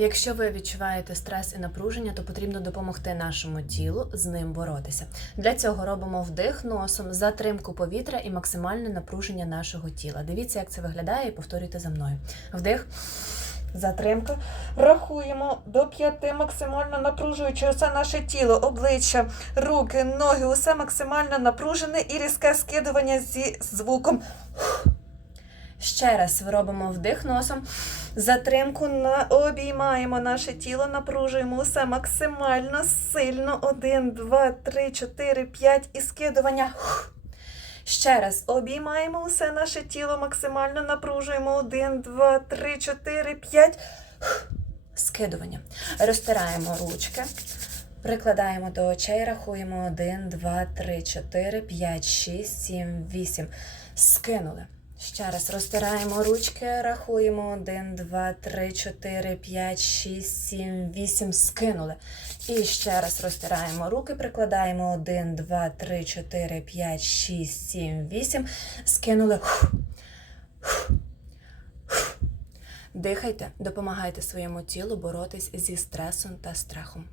Якщо ви відчуваєте стрес і напруження, то потрібно допомогти нашому тілу з ним боротися. Для цього робимо вдих носом, затримку повітря і максимальне напруження нашого тіла. Дивіться, як це виглядає, і повторюйте за мною. Вдих. Затримка. Рахуємо до п'яти, максимально напружуючи усе наше тіло, обличчя, руки, ноги, усе максимально напружене і різке скидування зі звуком. Ще раз робимо вдих носом. Затримку на обіймаємо наше тіло, напружуємо усе максимально сильно. Один, два, три, чотири, п'ять і скидування. Ще раз обіймаємо усе наше тіло, максимально напружуємо. Один, два, три, чотири, п'ять. Скидування. Розтираємо ручки. Прикладаємо до очей, рахуємо 1, 2, 3, 4, 5, 6, 7, 8. Скинули. Ще раз розтираємо ручки, рахуємо 1, 2, 3, 4, 5, 6, 7, 8. Скинули. І ще раз розтираємо руки, прикладаємо 1, 2, 3, 4, 5, 6, 7, 8. Скинули. Дихайте, допомагайте своєму тілу боротись зі стресом та страхом.